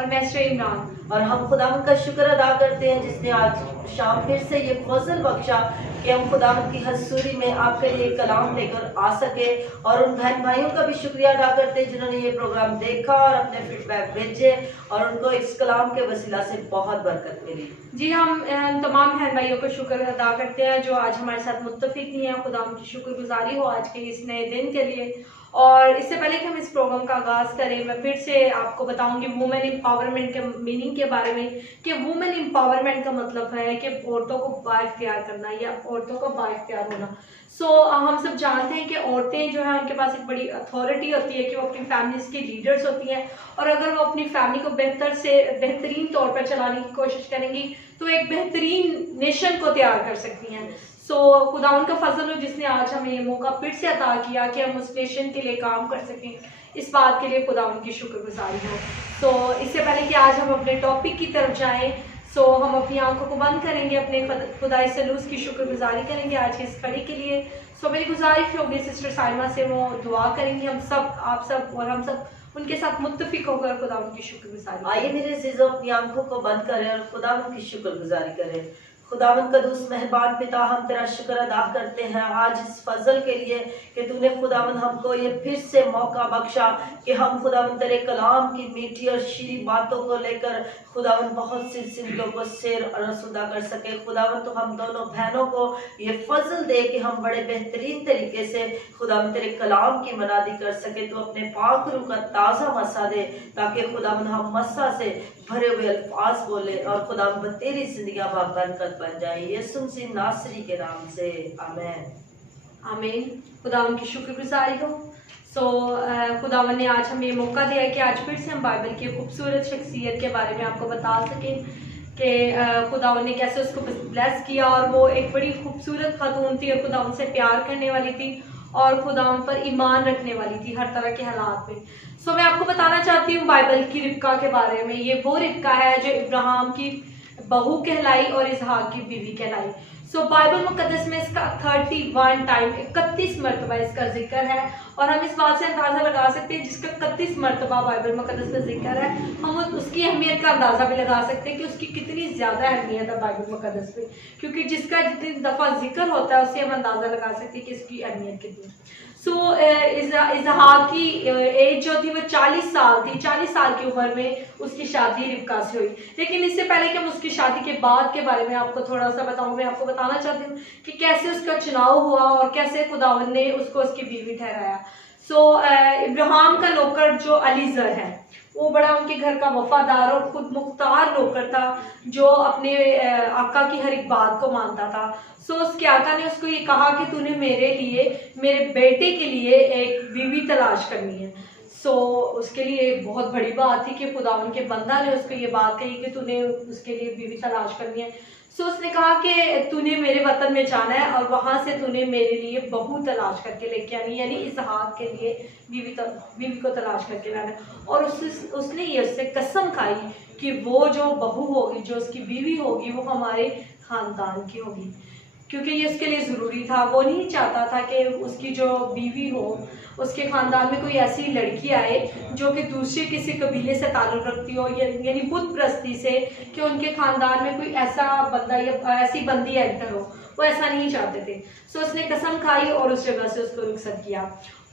और मैं श्रेय इमरान। और हम खुदावंद का शुक्र अदा करते हैं जिसने आज शाम फिर से ये फजल बख्शा कि हम खुदावंद की हजूरी में आपके लिए कलाम लेकर आ सके। और उन बहन भाइयों का भी शुक्रिया अदा करते हैं जिन्होंने ये प्रोग्राम देखा और अपने फीडबैक भेजे और उनको इस कलाम के वसीला से बहुत बरकत मिली। जी, हम तमाम बहन भाइयों का शुक्र अदा करते हैं जो आज हमारे साथ मुत्तफिक नहीं है। खुदा उनकी शुक्रगुजारी हो आज के इस नए दिन के लिए। और इससे पहले कि हम इस प्रोग्राम का आगाज़ करें, मैं फिर से आपको बताऊंगी वुमेन एम्पावरमेंट के मीनिंग के बारे में कि वुमेन एम्पावरमेंट का मतलब है कि औरतों को बाइख्तियार करना या औरतों का बाइख्तियार होना। हम सब जानते हैं कि औरतें जो है उनके पास एक बड़ी अथॉरिटी होती है कि वो अपनी फैमिलीज की लीडर्स होती हैं और अगर वो अपनी फैमिली को बेहतरीन तौर पर चलाने की कोशिश करेंगी तो एक बेहतरीन नेशन को तैयार कर सकती हैं। खुदा उनका फजल हो जिसने आज हमें ये मौका फिर से अता किया कि हम उस नेशन के लिए काम कर सकें। इस बात के लिए खुदा उनकी शुक्रगुजारी हो। इससे पहले कि आज हम अपने टॉपिक की तरफ जाएं, हम अपनी आंखों को बंद करेंगे, अपने खुदाई सलूस की शुक्रगुजारी करेंगे आज की इस कड़ी के लिए। मेरी गुजारिश होगी सिस्टर साइमा से वो दुआ करेंगी, हम सब, आप सब और हम सब उनके साथ मुत्तफिक होकर खुदा उनकी शुक्रगुजारी। आइए मेरे अज़ीज़ों, अपनी आंखों को बंद करें और खुदा उनकी शुक्रगुजारी करें। खुदावंद कदूस मेहरबान पिता, हम तेरा शुक्र अदा करते हैं आज इस फजल के लिए कि तूने खुदावंद हमको ये फिर से मौका बख्शा कि हम खुदावंद तेरे कलाम की मीठी और शीरी बातों को लेकर खुदावंद बहुत सी जिंदगियों को सैर और रसूदा कर सके। खुदावंद तो हम दोनों बहनों को ये फजल दे कि हम बड़े बेहतरीन तरीके से खुदावंद तेरे कलाम की मनादी कर सके। तो अपने पाक रूह का ताज़ा मसा दे ताकि खुदावंद हम मसा से भरे हुए अल्फाज बोले और खुदावंद तेरी जिंदगी बरकत बन जाए। यीशु मसीह नासरी के नाम से आमीन आमीन। खुदा उनकी शुक्रगुजारी हो। खुदावन ने आज हमें मौका दिया है कि आज फिर से हम बाइबल की खूबसूरत शख्सियत के बारे में आपको बता सकें कि खुदावन ने कैसे उसको ब्लेस किया और वो एक बड़ी खूबसूरत खातून थी और खुदावन से प्यार करने वाली थी और खुदावन पर ईमान रखने वाली थी हर तरह के हालात में। मैं आपको बताना चाहती हूँ बाइबल की रिबका के बारे में। ये वो रिबका है जो इब्राहिम की बहू कहलाई और इसहाक की बीवी कहलाई। बाइबल मुकद्दस में इसका 31 टाइम 31 मरतबा इसका जिक्र है और हम इस बात से अंदाजा लगा सकते हैं जिसका 31 मरतबा बाइबल मुकद्दस में जिक्र है, हम उसकी अहमियत का अंदाजा भी लगा सकते हैं कि उसकी कितनी ज़्यादा अहमियत है बाइबल मुकद्दस में, क्योंकि जिसका जितनी दफ़ा जिक्र होता है उससे हम अंदाज़ा लगा सकते हैं कि इसकी अहमियत कितनी। इसहाक की एज जो थी वो 40 साल थी। 40 साल की उम्र में उसकी शादी रिबका से हुई। लेकिन इससे पहले कि हम उसकी शादी के बाद के बारे में आपको थोड़ा सा बताऊं, मैं आपको बताना चाहती हूँ कि कैसे उसका चुनाव हुआ और कैसे खुदावन ने उसको उसकी बीवी ठहराया। इब्राहिम का नौकर जो अलीजर है वो बड़ा उनके घर का वफादार और खुद मुख्तार नौकर था जो अपने आका की हर एक बात को मानता था। उसके आका ने उसको ये कहा कि तूने मेरे लिए, मेरे बेटे के लिए एक बीवी तलाश करनी है। उसके लिए बहुत बड़ी बात थी कि खुदावन के बंदा ने उसको ये बात कही कि तूने उसके लिए बीवी तलाश करनी है। उसने कहा कि तूने मेरे वतन में जाना है और वहाँ से तूने मेरे लिए बहू तलाश करके लेके आनी, यानी इसहाक के लिए बीवी को तलाश करके लाना। और उसने ये उससे कसम खाई कि वो जो बहू होगी, जो उसकी बीवी होगी, वो हमारे खानदान की होगी, क्योंकि ये उसके लिए ज़रूरी था। वो नहीं चाहता था कि उसकी जो बीवी हो उसके ख़ानदान में कोई ऐसी लड़की आए जो कि दूसरे किसी कबीले से ताल्लुक़ रखती हो, यानी बुत प्रस्ती से, कि उनके ख़ानदान में कोई ऐसा बंदा या ऐसी बंदी एंटर हो। वो ऐसा नहीं चाहते थे। उसने कसम खाई और उस जगह से उसको रुखसत किया।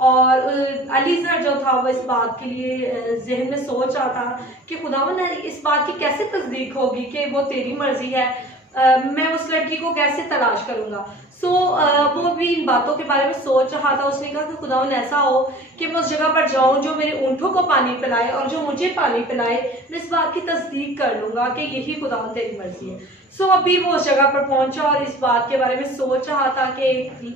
और अलीजर जो था वो इस बात के लिए जहन में सोच रहा था कि खुदावन इस बात की कैसे तस्दीक होगी कि वो तेरी मर्जी है, मैं उस लड़की को कैसे तलाश करूंगा। वो भी इन बातों के बारे में सोच रहा था। उसने कहा कि खुदावन ऐसा हो कि मैं उस जगह पर जाऊं जो मेरे ऊँटों को पानी पिलाए और जो मुझे पानी पिलाए, मैं इस बात की तस्दीक कर लूंगा कि यही खुदावन तेरी मर्जी है। अभी वो उस जगह पर पहुंचा और इस बात के बारे में सोच रहा था कि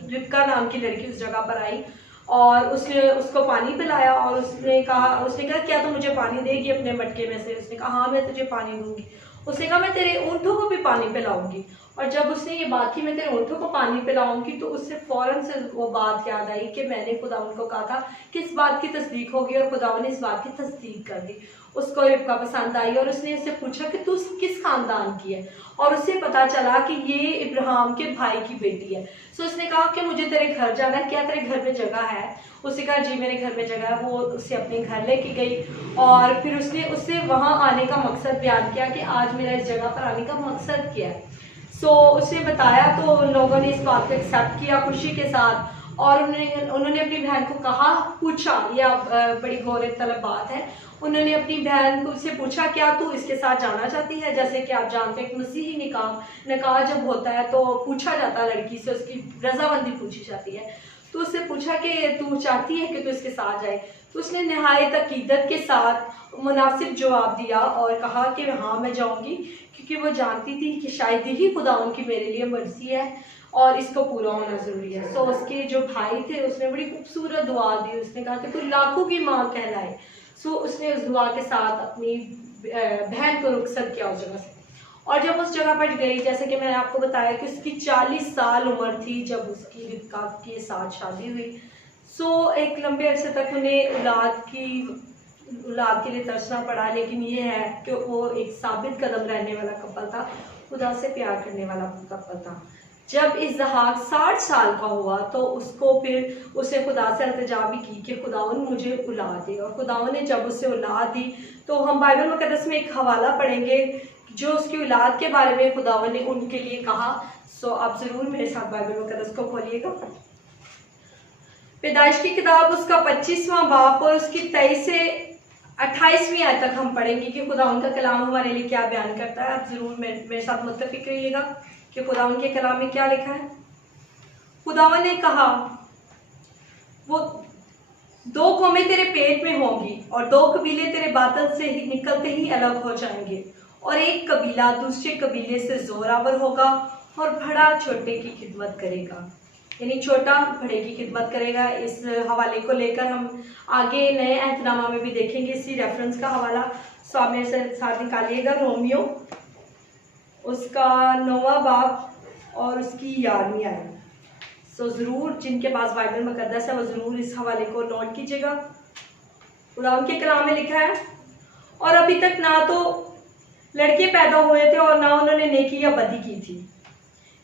रिबका नाम की लड़की उस जगह पर आई और उसने उसको पानी पिलाया और उसने कहा क्या तुम मुझे पानी देगी अपने मटके में से? उसने कहा हाँ मैं तुझे पानी दूंगी। उसने कहा मैं तेरे ऊँटों को भी पानी पिलाऊंगी। और जब उसने ये बात की मैं तेरे ऊँटों को पानी पिलाऊंगी, तो उससे फौरन से वो बात याद आई कि मैंने खुदावन को कहा था कि इस बात की तस्दीक होगी और खुदावन ने इस बात की तस्दीक कर दी। उसको रिबका पसंद आई और उसने उससे पूछा कि तू किस खानदान की है, और उसे पता चला कि ये इब्राहिम के भाई की बेटी है। सो उसने कहा कि मुझे तेरे घर जाना है, क्या तेरे घर में जगह है? उसने कहा जी मेरे घर में जगह है। वो उसे अपने घर लेके गई और फिर उसने उससे वहाँ आने का मकसद बयान किया कि आज मेरा इस जगह पर आने का मकसद क्या है। सो उसने बताया तो उन लोगों ने इस बात को एक्सेप्ट किया खुशी के साथ, और उन्होंने अपनी बहन को कहा, पूछा, यह बड़ी गौर तलब बात है, उन्होंने अपनी बहन को से पूछा क्या तू इसके साथ जाना चाहती है? जैसे कि आप जानते हैं कि मसीही निकाह जब होता है तो पूछा जाता है, लड़की से उसकी रजामंदी पूछी जाती है। तो उससे पूछा कि तू चाहती है कि तू इसके साथ जाए? तो उसने नहायत अकीदत के साथ मुनासिब जवाब दिया और कहा कि हाँ मैं जाऊंगी, क्योंकि वो जानती थी कि शायद ही खुदा उनकी मेरे लिए मर्जी है और इसको पूरा होना ज़रूरी है। सो उसके जो भाई थे उसने बड़ी खूबसूरत दुआ दी, उसने कहा कि तू लाखों की माँ कहलाए। सो उसने उस दुआ के साथ अपनी बहन को रुखसत किया उस जगह से, और जब उस जगह पर गई, जैसे कि मैंने आपको बताया कि उसकी 40 साल उम्र थी जब उसकी रिबका के साथ शादी हुई। सो एक लंबे अरसे तक उन्हें औलाद के लिए तरसना पड़ा, लेकिन ये है कि वो एक साबित कदम रहने वाला कपल था, खुदा से प्यार करने वाला कपल था। जब इसहाक 60 साल का हुआ तो उसे खुदा से इल्तिजा भी की कि खुदावन मुझे औलाद दे, और खुदावन ने जब उसे औलाद दी तो हम बाइबल मुकद्दस में एक हवाला पढ़ेंगे जो उसकी औलाद के बारे में खुदावन ने उनके लिए कहा। सो आप ज़रूर मेरे साथ बाइबल मुकद्दस को खोलिएगा। पैदाइश की किताब उसका 25वां बाब और उसकी 23 से 28वीं आयत तक हम पढ़ेंगे कि खुदावन का कलाम हमारे लिए क्या बयान करता है। आप ज़रूर मेरे साथ मुत्तफिक रहिएगा कि खुदावन के कलाम में क्या लिखा है। खुदावन ने कहा, वो 2 कौमें तेरे पेट में होंगी और 2 कबीले तेरे बातल से निकलते ही अलग हो जाएंगे, और एक कबीला दूसरे कबीले से जोरावर होगा और बड़ा छोटे की खिदमत करेगा। यानी छोटा बड़े की खिदमत करेगा। इस हवाले को लेकर हम आगे नए अहदनामा में भी देखेंगे इसी रेफरेंस का हवाला। सो आप मेरे साथ निकालिएगा रोमियो उसका 9वां बाब और उसकी 11वीं आयत। सो ज़रूर जिनके पास बाइबल मुकद्दस है वो ज़रूर इस हवाले को नोट कीजिएगा। खुदा के कलाम में लिखा है, और अभी तक ना तो लड़के पैदा हुए थे और ना उन्होंने नेकी या बदी की थी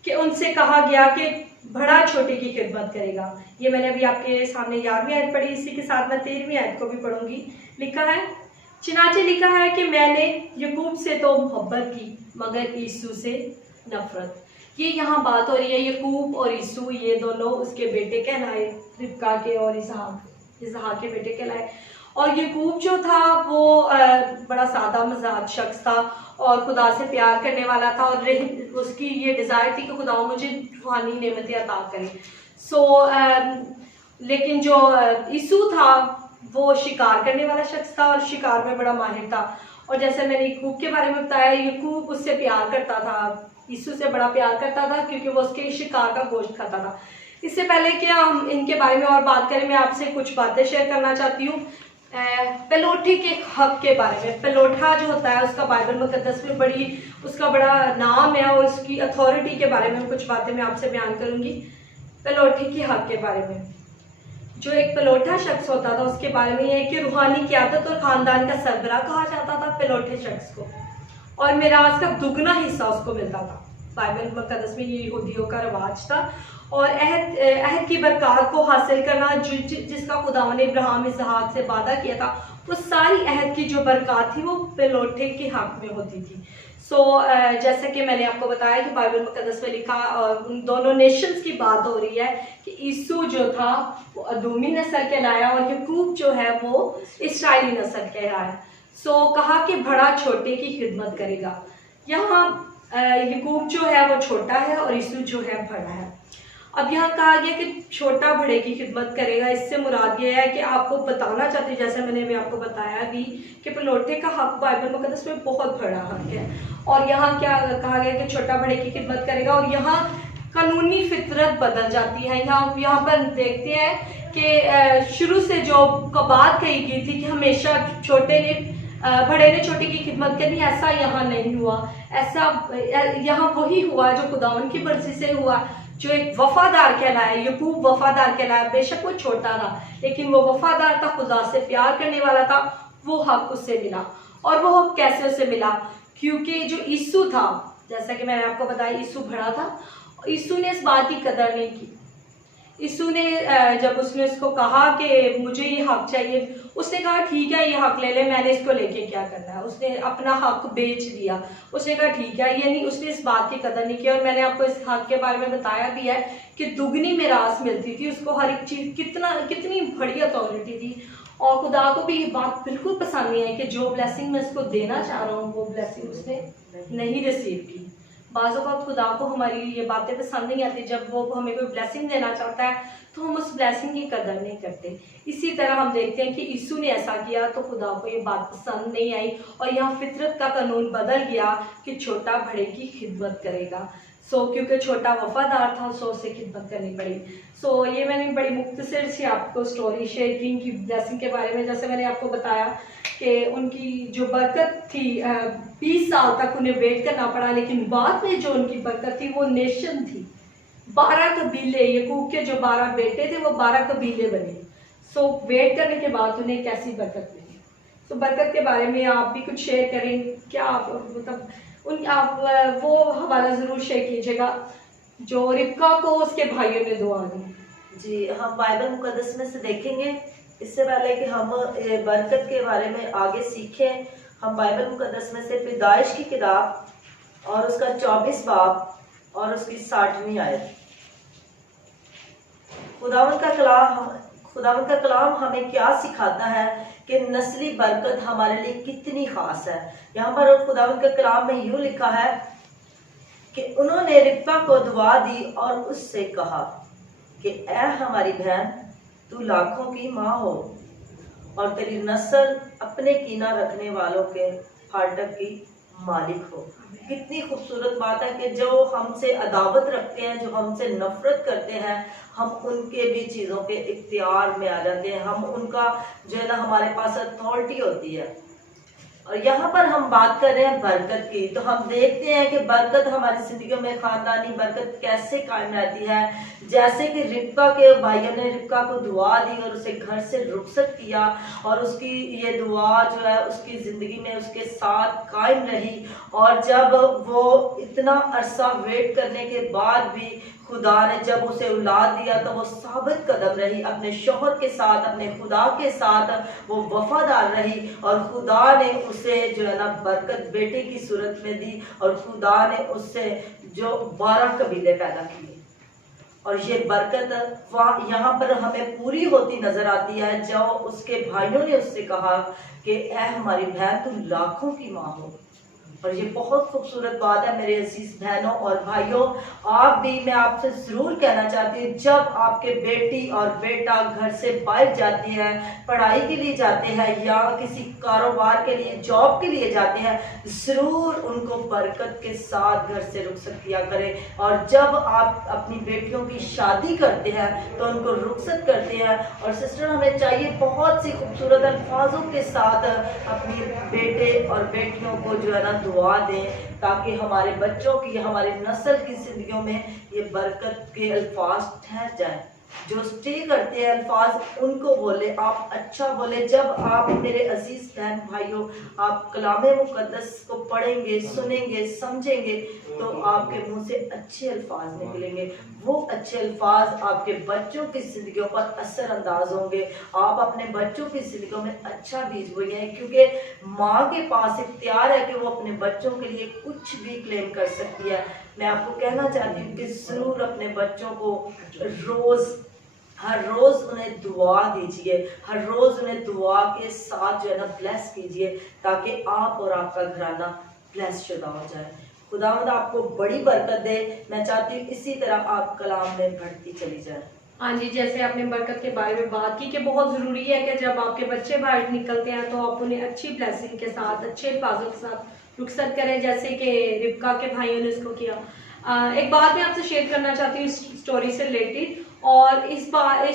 कि उनसे कहा गया कि बड़ा छोटे की खिदमत करेगा। ये मैंने अभी आपके सामने 11वीं आयत पढ़ी, इसी के साथ मैं 13वीं आयत को भी पढ़ूंगी। लिखा है, चिनाचे लिखा है कि मैंने यकूब से तो मोहब्बत की मगर ईसू से नफरत। ये यहाँ बात हो रही है यकूब और ईसू, ये दोनों उसके बेटे कहलाए, रिबका के और इसहाक के बेटे कहलाए। और यकूब जो था वो बड़ा सादा मजाज शख्स था और खुदा से प्यार करने वाला था, और उसकी ये डिज़ायर थी कि खुदा मुझे रूहानी नेमतें अता करे। लेकिन जो ईसू था वो शिकार करने वाला शख्स था और शिकार में बड़ा माहिर था। और जैसे मैंने यकूब के बारे में बताया, यकूब उससे प्यार करता था, यीशु से बड़ा प्यार करता था क्योंकि वो उसके शिकार का गोश्त खाता था। इससे पहले कि हम इनके बारे में और बात करें, मैं आपसे कुछ बातें शेयर करना चाहती हूँ पेलोठे के हक के बारे में। पेलोठा जो होता है उसका बाइबल मुकद्दस में उसका बड़ा नाम है, और उसकी अथॉरिटी के बारे में कुछ बातें मैं आपसे बयान करूँगी। पेलोठे के हक के बारे में, जो एक पेलोठा शख्स होता था उसके बारे में यह कि रूहानी क़यादत और ख़ानदान का सरबराह कहा जाता था पेलोठे शख्स को, और मिराज का दुगना हिस्सा उसको मिलता था। बाइबल मुकद्दस में ये यहूदियों का रवाज था। और अहद की बरकत को हासिल करना जिसका खुदावन ने इब्राहिम इसहाक से वादा किया था, वो सारी अहद की जो बरकत थी वो पेलोठे के हक में होती थी। जैसे कि मैंने आपको बताया कि बाइबल मुकद्दस में लिखा उन दोनों नेशंस की बात हो रही है कि ईसू जो था वो अदूमी नस्ल कहलाया और यकूब जो है वो इस्राएली नस्ल कहलाया। कहा कि बड़ा छोटे की खिदमत करेगा। यहाँ यकूब जो है वो छोटा है और ईसू जो है बड़ा है। अब यहाँ कहा गया कि छोटा बड़े की खिदमत करेगा, इससे मुराद ये है कि आपको बताना चाहती हूँ, जैसे मैंने भी आपको बताया भी कि पेलोठे का हक बाइबल मुकद्दस में बहुत बड़ा हक है। और यहाँ क्या कहा गया कि छोटा बड़े की खिदमत करेगा, और यहाँ कानूनी फितरत बदल जाती है। यहाँ पर देखते हैं कि शुरू से जो बात कही गई थी कि हमेशा छोटे ने बड़े ने छोटे की खिदमत करनी, ऐसा यहाँ नहीं हुआ। ऐसा यहाँ वही हुआ जो खुदावन की मर्जी से हुआ, जो एक वफादार कहलाया। यकूब वफादार कहलाया, बेशक वो छोटा था लेकिन वो वफादार था, खुदा से प्यार करने वाला था, वो हक उससे मिला। और वो हक कैसे उसे मिला, क्योंकि जो यीशु था, जैसा कि मैंने आपको बताया, यीशु बड़ा था, यीशु ने इस बात की कदर नहीं की। यीशु ने जब उसने उसको कहा कि मुझे ये हक चाहिए, उसने कहा ठीक है ये हक ले ले, मैंने इसको लेके क्या करना है। उसने अपना हक बेच दिया। उसने कहा ठीक है, ये नहीं, उसने इस बात की कदर नहीं की। और मैंने आपको इस हक के बारे में बताया भी है कि दुगनी मिरास मिलती थी उसको, हर एक चीज़, कितनी बड़ी अथॉरिटी थी। और खुदा को भी ये बात बिल्कुल पसंद नहीं आई कि जो ब्लेसिंग मैं उसको देना चाह रहा हूँ वो ब्लेसिंग उसने नहीं रिसीव की। बाज़ औक़ात खुदा को हमारी ये बातें पसंद नहीं आती। जब वो हमें कोई ब्लेसिंग देना चाहता है तो हम उस ब्लेसिंग की कदर नहीं करते। इसी तरह हम देखते हैं कि यीशु ने ऐसा किया तो खुदा को ये बात पसंद नहीं आई, और यहाँ फितरत का कानून बदल गया कि छोटा बड़े की खिदमत करेगा। क्योंकि छोटा वफादार था, उसे खिदमत करनी पड़ी। ये मैंने बड़ी मुख्तसर से आपको स्टोरी शेयर की इनकी ब्लेसिंग के बारे में। जैसे मैंने आपको बताया कि उनकी जो बरकत थी, 20 साल तक उन्हें वेट करना पड़ा, लेकिन बाद में जो उनकी बरकत थी वो नेशन थी। 12 कबीले, यकूब के जो 12 बेटे थे वो 12 कबीले बने। वेट करने के बाद उन्हें कैसी बरकत मिली। बरकत के बारे में आप भी कुछ शेयर करें क्या, आप मतलब आप वो हवाला ज़रूर शेयर कीजिएगा जो रिबका को उसके भाइयों ने दुआ दी। जी, हम बाइबल मुकद्दस में से देखेंगे। इससे पहले कि हम बरकत के बारे में आगे सीखें, हम बाइबल मुकद्दस में से पैदाइश की किताब और उसका 24 बाब और उसकी 60वीं आयत। खुदावंद का कलाम हमें क्या सिखाता है कि नस्ली बरकत हमारे लिए कितनी खास है। यहाँ पर खुदावंद के कलाम में यूँ लिखा है कि उन्होंने रिबका को दुआ दी और उससे कहा कि ऐ हमारी बहन, तू लाखों की माँ हो और तेरी नस्ल अपने कीना रखने वालों के फाटक की मालिक हो। कितनी खूबसूरत बात है कि जो हमसे अदावत रखते हैं, जो हमसे नफरत करते हैं, हम उनके भी चीज़ों के इख्तियार में आ जाते हैं। हम उनका जो है ना, हमारे पास अथॉरिटी होती है। और यहाँ पर हम बात कर रहे हैं बरकत की, तो हम देखते हैं कि बरकत हमारी जिंदगियों में खानदानी बरकत कैसे कायम रहती है। जैसे कि रिबका के भाइयों ने रिबका को दुआ दी और उसे घर से रुखसत किया, और उसकी ये दुआ जो है उसकी ज़िंदगी में उसके साथ कायम रही। और जब वो इतना अरसा वेट करने के बाद भी खुदा ने जब उसे औलाद दिया तो वो साबित कदम रही, अपने शौहर के साथ, अपने खुदा के साथ वो वफादार रही। और खुदा ने उसे जो है ना बरकत बेटे की सूरत में दी, और खुदा ने उससे जो 12 कबीले पैदा किए। और ये बरकत यहाँ पर हमें पूरी होती नजर आती है जब उसके भाइयों ने उससे कहा कि ऐ हमारी बहन, तुम लाखों की माँ हो। और ये बहुत खूबसूरत बात है मेरे अजीज बहनों और भाइयों। आप भी, मैं आपसे जरूर कहना चाहती हूँ, जब आपके बेटी और बेटा घर से बाहर जाते हैं, पढ़ाई के लिए जाते हैं या किसी कारोबार के लिए, जॉब के लिए जाते हैं, जरूर उनको बरकत के साथ घर से रुखसत किया करें। और जब आप अपनी बेटियों की शादी करते हैं तो उनको रुखसत करते हैं। और सिस्टर, हमें चाहिए बहुत सी खूबसूरत अल्फाजों के साथ अपने बेटे और बेटियों को जो है ना दुआ दें, ताकि हमारे बच्चों की, हमारी नस्ल की जिंदगियों में ये बरकत के अल्फाज ठहर जाए। जो स्टे करते हैं अल्फाज उनको बोले, आप अच्छा बोले। जब आप मेरे अजीज बहन भाइयों, आप कलामे मुकद्दस को पढ़ेंगे, सुनेंगे, समझेंगे तो आपके मुंह से अच्छे अल्फाज निकलेंगे। वो अच्छे अल्फाज आपके बच्चों की जिंदगियों पर असर अंदाज होंगे। आप अपने बच्चों की जिंदगियों में अच्छा बीज बोएंगे, क्योंकि माँ के पास इख्तियार है कि वो अपने बच्चों के लिए कुछ भी क्लेम कर सकती है। मैं आपको कहना चाहती हूँ कि जरूर अपने बच्चों को हर रोज उन्हें दुआ दीजिए, हर रोज उन्हें दुआ के साथ जो है ना ब्लेस कीजिए, ताकि आप और आपका घराना ब्लेस शुदा हो जाए। खुदावंद आपको बड़ी बरकत दे। मैं चाहती हूँ इसी तरह आप कलाम में बढ़ती चली जाए। हाँ जी, जैसे आपने बरकत के बारे में बात की कि बहुत ज़रूरी है कि जब आपके बच्चे बाहर निकलते हैं तो आप उन्हें अच्छी ब्लेसिंग के साथ, अच्छे अल्फाजों के साथ रुखसत करें, जैसे कि रिबका के भाइयों ने इसको किया। एक बात मैं आपसे शेयर करना चाहती हूँ इस स्टोरी से रिलेटेड। और इस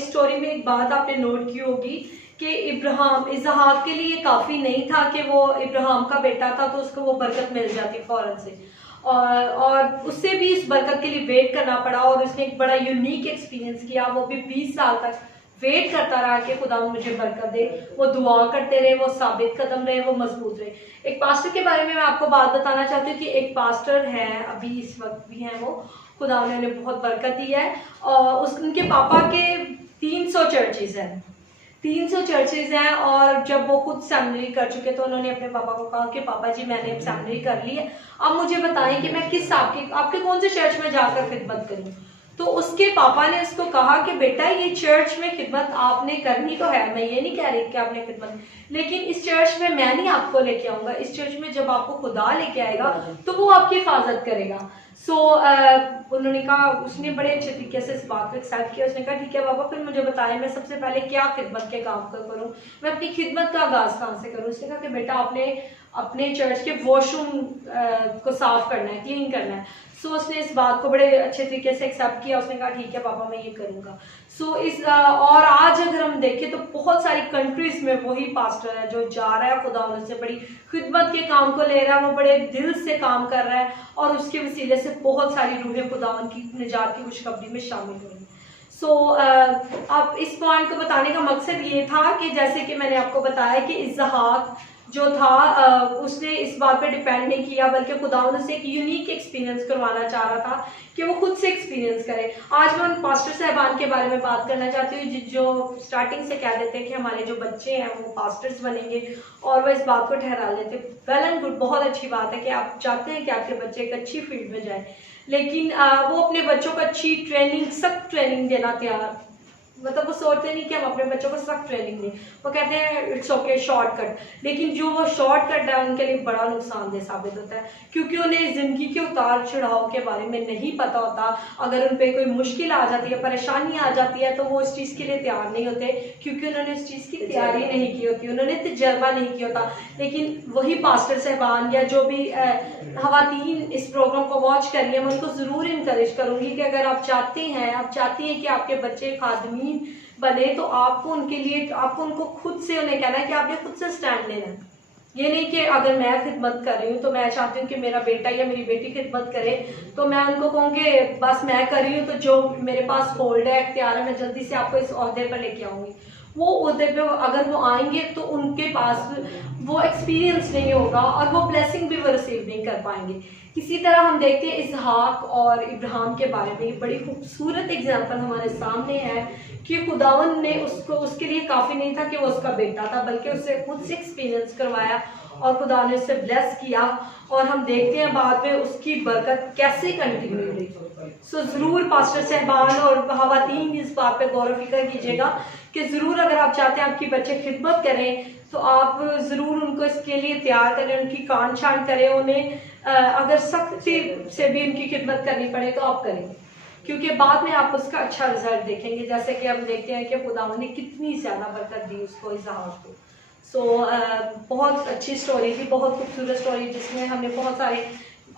स्टोरी में एक बात आपने नोट की होगी कि इसहाक के लिए काफ़ी नहीं था कि वो इब्राहिम का बेटा था तो उसको वो बरकत मिल जाती फ़ौरन से, और उससे भी इस बरकत के लिए वेट करना पड़ा। और उसने एक बड़ा यूनिक एक्सपीरियंस किया, वो भी 20 साल तक वेट करता रहा कि खुदा मुझे बरकत दे, वो दुआ करते रहे, वो साबित कदम रहे, वो मजबूत रहे। एक पास्टर के बारे में मैं आपको बात बताना चाहती हूँ कि एक पास्टर है, अभी इस वक्त भी हैं, वो खुदा ने उन्हें बहुत बरकत दी है। और उनके पापा के 300 चर्चेज हैं, 300 चर्चेज हैं। और जब वो खुद सेमिनरी कर चुके तो उन्होंने अपने पापा को कहा कि पापा जी मैंने सेमिनरी कर ली है, अब मुझे बताएं कि मैं किस आपके कौन से चर्च में जाकर खिदमत करूं। तो उसके पापा ने उसको कहा कि बेटा ये चर्च में खिदमत आपने करनी तो है, मैं ये नहीं कह रही कि आपने खिदमत, लेकिन इस चर्च में मैं नहीं आपको लेके आऊंगा, इस चर्च में जब आपको खुदा लेके आएगा तो वो आपकी हिफाजत करेगा। उन्होंने कहा, उसने बड़े अच्छे तरीके से इस बात को एक्सेप्ट किया। उसने कहा ठीक है पापा, फिर मुझे बताएं मैं सबसे पहले क्या खिदमत के काम को करूं, मैं अपनी खिदमत का आगाज कहाँ से करूं। उसने कहा कि बेटा आपने अपने चर्च के वॉशरूम को साफ करना है, क्लीन करना है। उसने इस बात को बड़े अच्छे तरीके से एक्सेप्ट किया। उसने कहा ठीक है पापा मैं ये करूँगा। और आज अगर हम देखें तो बहुत सारी कंट्रीज में वही पास्टर है जो जा रहा है, खुदा से बड़ी खिदमत के काम को ले रहा है, वो बड़े दिल से काम कर रहा है और उसके वसीले से बहुत सारी रूहें खुदावन की निजात की खुशखबरी में शामिल हुई। अब इस पॉइंट को बताने का मकसद ये था कि जैसे कि मैंने आपको बताया कि इसहाक जो था उसने इस बात पे डिपेंड नहीं किया, बल्कि खुदावंद से एक यूनिक एक्सपीरियंस करवाना चाह रहा था कि वो खुद से एक्सपीरियंस करे। आज मैं उन पास्टर साहबान के बारे में बात करना चाहती हूँ जो स्टार्टिंग से कह देते हैं कि हमारे जो बच्चे हैं वो पास्टर्स बनेंगे और वह इस बात को ठहरा लेते। वेल एंड गुड, बहुत अच्छी बात है कि आप चाहते हैं कि आपके बच्चे एक अच्छी फील्ड में जाए, लेकिन वो अपने बच्चों को अच्छी ट्रेनिंग, सख्त ट्रेनिंग देना तैयार, मतलब वो सोचते नहीं कि हम अपने बच्चों को सख्त ट्रेनिंग दें, वो कहते हैं इट्स ओके शॉर्टकट, लेकिन जो वो शॉर्टकट है उनके लिए बड़ा नुकसानदेह साबित होता है, क्योंकि उन्हें ज़िंदगी के उतार चढ़ाव के बारे में नहीं पता होता। अगर उन पर कोई मुश्किल आ जाती है, परेशानी आ जाती है, तो वो इस चीज़ के लिए तैयार नहीं होते, क्योंकि उन्होंने इस चीज़ की तैयारी नहीं की होती, उन्होंने तजर्बा नहीं किया होता। लेकिन वही पास्टर साहबान या जो भी खवातीन इस प्रोग्राम को वॉच कर रही है, मैं उनको ज़रूर इंकरेज करूँगी कि अगर आप चाहती हैं कि आपके बच्चे खादमी बने, तो आपको उनके लिए, आपको उनको खुद से उन्हें कहना है कि आपने खुद से स्टैंड लेना है। ये नहीं कि अगर मैं खिदमत कर रही हूँ तो मैं चाहती हूँ कि मेरा बेटा या मेरी बेटी खिदमत करे तो मैं उनको कहूँ कि बस मैं कर रही हूँ तो जो मेरे पास होल्ड है, इख्तियार है, मैं जल्दी से आपको इस ओहदे पर लेके आऊँगी। वो ओहदे पे अगर वो आएंगे तो उनके पास वो एक्सपीरियंस नहीं होगा और वो ब्लेसिंग भी वो रिसीव नहीं कर पाएंगे। इसी तरह हम देखते हैं इसहाक और इब्राहिम के बारे में, बड़ी खूबसूरत एग्जाम्पल हमारे सामने है कि खुदावन ने उसके लिए काफ़ी नहीं था कि वो उसका बेटा था, बल्कि उससे खुद से एक्सपीरियंस करवाया और खुदा ने उससे ब्लेस किया। और हम देखते हैं बाद में उसकी बरकत कैसे कंटिन्यू रही। ज़रूर पास्टर साहबान और खवातीन इस बात पे गौर फिक्र कीजिएगा कि ज़रूर अगर आप चाहते हैं आपकी बच्चे खिदमत करें तो आप ज़रूर उनको इसके लिए तैयार करें, उनकी कान छान करें, उन्हें अगर सख्ती से भी उनकी खिदमत करनी पड़े तो आप करें, क्योंकि बाद में आप उसका अच्छा रिजल्ट देखेंगे। जैसे कि हम देखते हैं कि खुदावंद ने कितनी ज़्यादा बरकत दी उसको, इसहाक को। बहुत अच्छी स्टोरी थी, बहुत खूबसूरत स्टोरी, जिसमें हमने बहुत सारे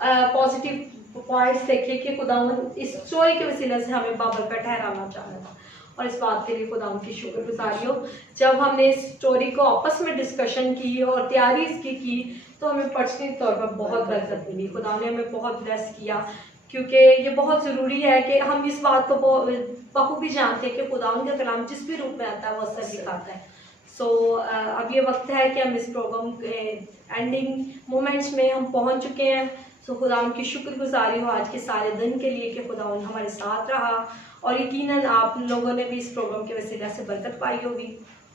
पॉजिटिव पॉइंट्स देखे कि खुदावंद इस स्टोरी के वसीले से हमें बाबरकत ठहराना चाह रहा था, और इस बात के लिए खुदावंद की शुक्रगुजारी हो। जब हमने इस स्टोरी को आपस में डिस्कशन की और तैयारी इसकी की तो हमें पर्सनली तौर पर बहुत बरकत मिली। खुदा ने हमें बहुत ब्लेस किया, क्योंकि ये बहुत ज़रूरी है कि हम इस बात को बखूबी जानते हैं कि खुदावंद का कलाम जिस भी रूप में आता है वो असर दिखाता है। अब ये वक्त है कि हम इस प्रोग्राम के एंडिंग मोमेंट्स में हम पहुंच चुके हैं। खुदावंद की शुक्रगुजारी हो आज के सारे दिन के लिए कि खुदावंद हमारे साथ रहा, और यकीनन आप लोगों ने भी इस प्रोग्राम के वसीले से बरकत पाई होगी।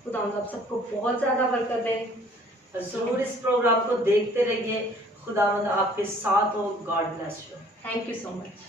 खुदावंद आप सबको बहुत ज़्यादा बरकत दे। ज़रूर इस प्रोग्राम को देखते रहिए, खुदावंद आपके साथ हो। God bless you. Thank you so much.